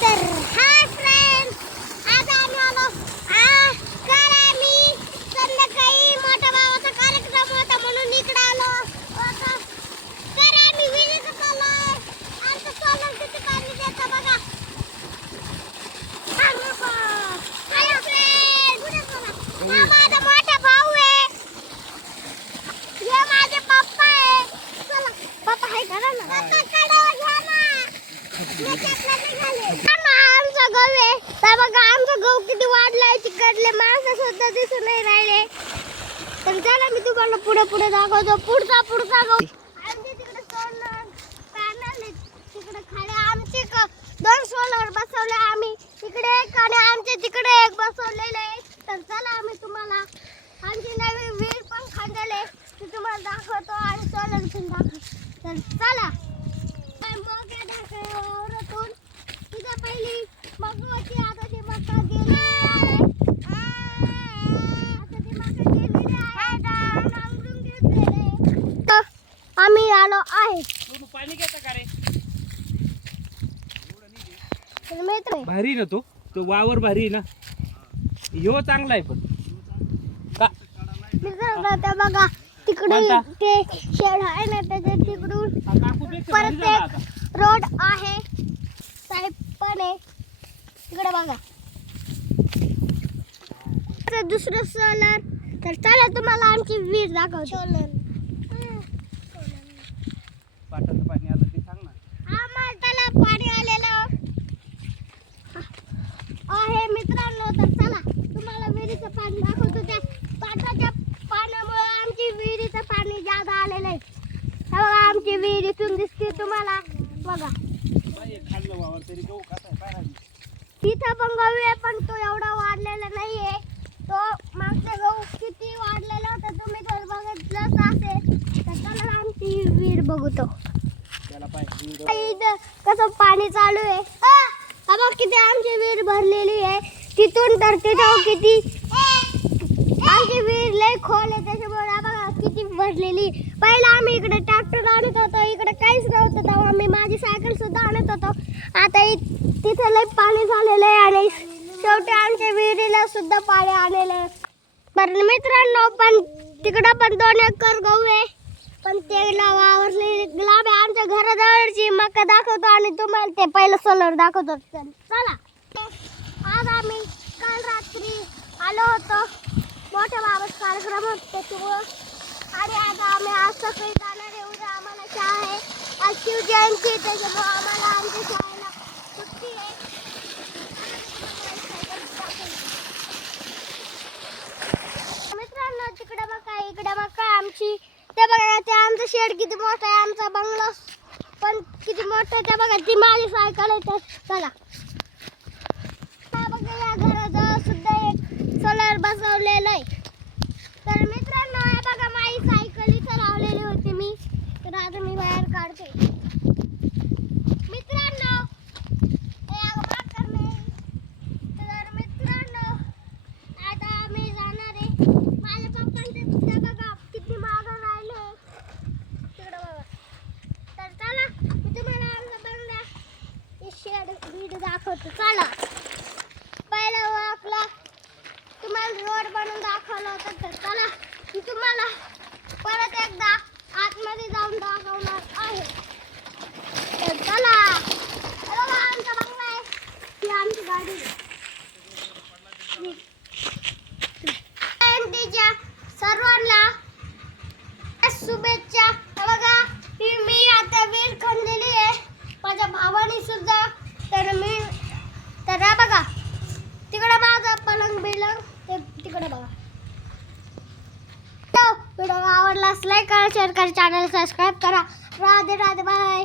तर hi friends, आज आम्ही आलो काल आम्ही संध्याकाळी मोठा भावाचा कार्यक्रम होता म्हणून इकडे आलो होतो. तर आम्ही विहिरीत चाललोय. आमचं सोलर किती पाणी देतं बघा. हाय फ्रेंड्स, हा माझा मोठा भाऊ आहे. हे माझे पप्पा आहे. चला पप्पा आहे का ना? पप्पा कडे घ्या ना. आमचा गहू आहे. तर बघा आमचा गहू किती वाढलाय. तिकडले माणसं सुद्धा दिसून नाही राहिले. तर चला मी तुम्हाला पुढे पुढे दाखवतो. पुढचा गहू आमच्या तिकडे सोलर पॅनल आहे. तिकडे खाली आमचे 2 सोलर बसवले आम्ही. तिकडे एक आणि आमच्या तिकडे एक बसवलेले आहे. तर चला आम्ही तुम्हाला आमची नवी विहीर पण खांदले ते तुम्हाला दाखवतो आणि सोलर पण दाखवतो. तर चला मका ढाकळ्यावरून तिथं पहिली मका होती. आता ती मका गेली आहे. नांगरून घेतलेले. तर आम्ही आलो आहे. पाणी घेता का रे? तर मित्र भारी ना तो वावर भारी ना. ह्यो चांगला आहे पण का मित्रांनो ते बघा तिकडे ते शेड आहे ना त्याच्या तिकडून परत एक रोड आहे. साहेब पण आहे तिकडे बघा. दुसरं सोलर. तर चला तुम्हाला आमची विहीर दाखवतो. पाटाचं पाणी आलं ते सांग ना. आम्हाला त्याला पाणी आलेलं आहे मित्रांनो. तर चला तुम्हाला विहिरीचं पाणी दाखवतो. त्या पाटाच्या पाण्यामुळे आमची विहिरीचं पाणी जादा आलेलं आहे. बघा आमची विहिरीतून दिसते तुम्हाला बघा. खाल्लं वावर तरी गहू कसा आहे पाय. तिथं पण गहू आहे पण तो एवढा वाढलेला नाहीये. तो मागचा गहू किती वाढलेला होता तुम्ही जर बघितलंच असेल तर चला आमची विहीर बघतो. त्याला पाय इथं कसं पाणी चालू आहे. बघा किती आमची विहीर भरलेली आहे. तिथून तर तिथं किती आमची विहीर लय खोल आहे. त्याच्यामुळे बघा किती भरलेली. पहिला आम्ही इकडे ट्रॅक्टर आणत होतो. इकडे काहीच नव्हतं तेव्हा मी माझी सायकल सुद्धा आणत होतो. आता तिथे लय पाणी झालेलं आहे आणि शेवटी आमच्या विहिरीला सुद्धा पाणी आलेलं आहे. बरं मित्रांनो पण तिकडं पण 2 एकर गहू आहे. पण ते वावरले लांब आहे. आमच्या घराजवळची मका दाखवतो आणि तुम्हाला ते पहिलं सोलर दाखवतो. चला आज आम्ही काल रात्री आलो होतो. मोठ्या बाबाचा कार्यक्रम होता त्याच्यामुळं आणि आज सकाळी जाणार आहे. उद्या आम्हाला शाळा आहे. आज शिवजयंती त्याच्यामुळं आम्हाला आमच्या शाळेला सुट्टी आहे. मित्रांनो तिकडे बघा इकडे बघा आमची ते बघा ते आमचं शेड किती मोठं आहे. आमचा बंगला पण किती मोठं आहे. ते बघा ती माझी सायकल आहे. तर चला बघा या घराजवळ सुद्धा एक सोलर बसवलेलं आहे. तर मित्रांनो हे बघा माझी सायकल इथं लावलेली होती मी. तर आता मी बाहेर काढते. मित्रांनो तर मित्रांनो आता आम्ही जाणार आहे. माझ्या पप्पांचे सुद्धा बघा किती मागं राहिले तिकडं बघा. तर चला मी तुम्हाला आमचा बंगला शेड व्हिडिओ दाखवतो. चला पहिला वाकला तुम्हाला रोड बनवून दाखवला होता. तर चला मी तुम्हाला परत एकदा आतमध्ये जाऊन दाखवणार आहे. तर चला बघा आमचा बंगला आहे. ही आमची गाडी जयंतीच्या सर्वांना शुभेच्छा. बघा मी आता विहीर खणलेली आहे माझ्या भावाने सुद्धा. तर बघा तिकडे माझा पलंग बिलंग ते तिकडे बघा. व्हिडिओ आवडला लाईक करा, शेअर करा, चॅनल सबस्क्राईब करा. राधे राधे बाय.